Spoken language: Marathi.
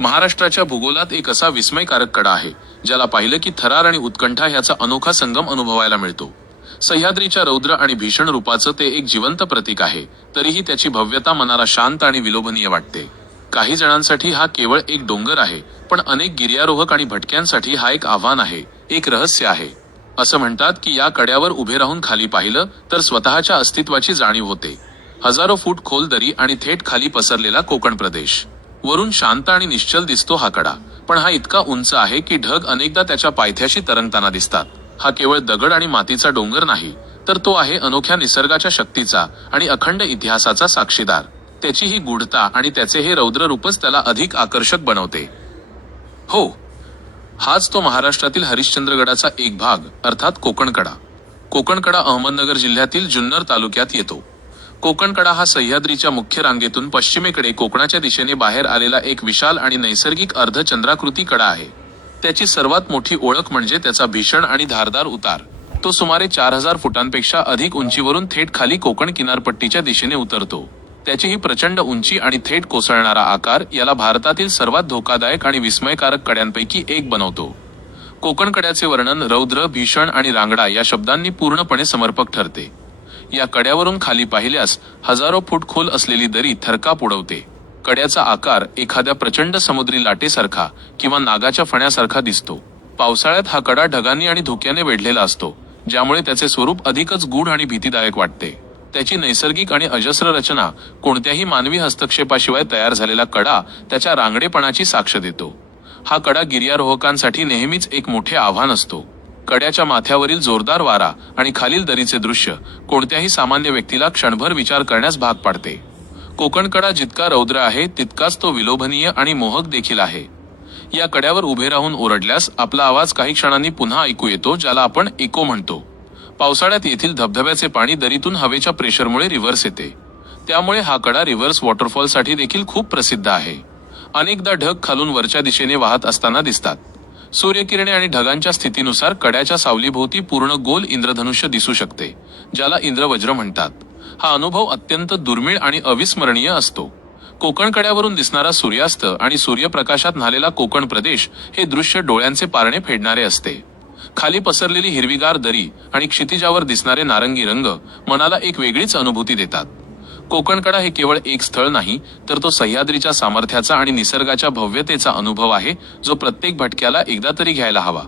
महाराष्ट्राच्या भूगोलात एक असा विस्मयकारक कडा आहे ज्याला पाहिलं की थरार आणि उत्कंठा ह्याचा अनोखा संगम अनुभवायला मिळतो. सह्याद्रीच्या रौद्र आणि भीषण रूपाचं ते एक जिवंत प्रतीक आहे तरीही त्याची भव्यता मनाला शांत आणि विलोभनीय वाटते. काही जणांसाठी हा केवळ एक डोंगर आहे पण अनेक गिर्यारोहक आणि भटक्यांसाठी हा एक आव्हान आहे एक रहस्य आहे. असं म्हणतात की या कड्यावर उभे राहून खाली पाहिलं तर स्वतःच्या अस्तित्वाची जाणीव होते. हजारो फूट खोल दरी आणि थेट खाली पसरलेला कोकण प्रदेश. वरून शांत आणि निश्चल दिसतो हा कडा. पण हा इतका उंच आहे की ढग अनेकदा त्याच्या पायथ्याशी तरंगताना दिसतात. हा केवळ दगड आणि मातीचा डोंगर नाही तर तो आहे अनोख्या निसर्गाच्या शक्तीचा आणि अखंड इतिहासाचा साक्षीदार. त्याची ही गूढता आणि त्याचे हे रौद्र रूपच त्याला अधिक आकर्षक बनवते. हो हाच तो महाराष्ट्रातील हरिश्चंद्रगडाचा एक भाग अर्थात कोकणकडा. कोकणकडा अहमदनगर जिल्ह्यातील जुन्नर तालुक्यात येतो. कोकणकडा हा सह्याद्रीच्या मुख्य रांगेतून पश्चिमेकडे कोकणाच्या दिशेने बाहेर आलेला एक विशाल आणि नैसर्गिक अर्धचंद्राकृती कडा आहे. त्याची सर्वात मोठी ओळख म्हणजे त्याचा भीषण आणि धारदार उतार. तो सुमारे चार हजार फुटांपेक्षा अधिक उंचीवरून थेट खाली कोकण किनारपट्टीच्या दिशेने उतरतो. त्याची ही प्रचंड उंची आणि थेट कोसळणारा आकार याला भारतातील सर्वात धोकादायक आणि विस्मयकारक कड्यांपैकी एक बनवतो. कोकण कड्याचे वर्णन रौद्र भीषण आणि रांगडा या शब्दांनी पूर्णपणे समर्पक ठरते. या कड्यावरून खाली पाहिल्यास हजारो फूट खोल असलेली दरी थरकाप उडवते. कड्याचा आकार एखाद्या प्रचंड समुद्री लाटेसारखा किंवा नागाच्या फण्यासारखा दिसतो. पावसाळ्यात हा कडा ढगांनी आणि धुक्याने वेढलेला असतो ज्यामुळे त्याचे स्वरूप अधिकच गूढ आणि भीतीदायक वाटते. त्याची नैसर्गिक आणि अजस्र रचना कोणत्याही मानवी हस्तक्षेपाशिवाय तयार झालेला कडा त्याच्या रांगडेपणाची साक्ष देतो. हा कडा गिर्यारोहकांसाठी नेहमीच एक मोठे आव्हान असतो. कड्याच्या माथ्यावरील जोरदार वारा आणि खालील दरीचे दृश्य कोणत्याही सामान्य व्यक्तीला क्षणभर विचार करण्यास भाग पाडते. कोकणकडा जितका रौद्र आहे तितकाच तो विलोभनीय आणि मोहक देखील आहे. या कड्यावर उभे राहून ओरडल्यास आपला आवाज काही क्षणांनी पुन्हा ऐकू येतो ज्याला आपण इको म्हणतो. पावसाळ्यात येथील धबधब्याचे पाणी दरीतून हवेच्या प्रेशरमुळे रिव्हर्स येते. त्यामुळे हा कडा रिव्हर्स वॉटरफॉलसाठी देखील खूप प्रसिद्ध आहे. अनेकदा ढग खालून वरच्या दिशेने वाहत असताना दिसतात. सूर्यकिरणे आणि ढगांच्या स्थितीनुसार कड्याच्या सावलीभोवती पूर्ण गोल इंद्रधनुष्य दिसू शकते ज्याला इंद्रवज्र म्हणतात. हा अनुभव अत्यंत दुर्मिळ आणि अविस्मरणीय असतो. कोकण कड्यावरून दिसणारा सूर्यास्त आणि सूर्यप्रकाशात न्हालेला कोकण प्रदेश हे दृश्य डोळ्यांचे पारणे फेडणारे असते. खाली पसरलेली हिरवीगार दरी आणि क्षितिजावर दिसणारे नारंगी रंग मनाला एक वेगळीच अनुभूती देतात. कोकणकडा हे केवळ एक स्थळ नाही तर तो सह्याद्रीच्या सामर्थ्याचा आणि निसर्गाच्या भव्यतेचा अनुभव आहे जो प्रत्येक भटक्याला एकदा तरी घ्यायला हवा.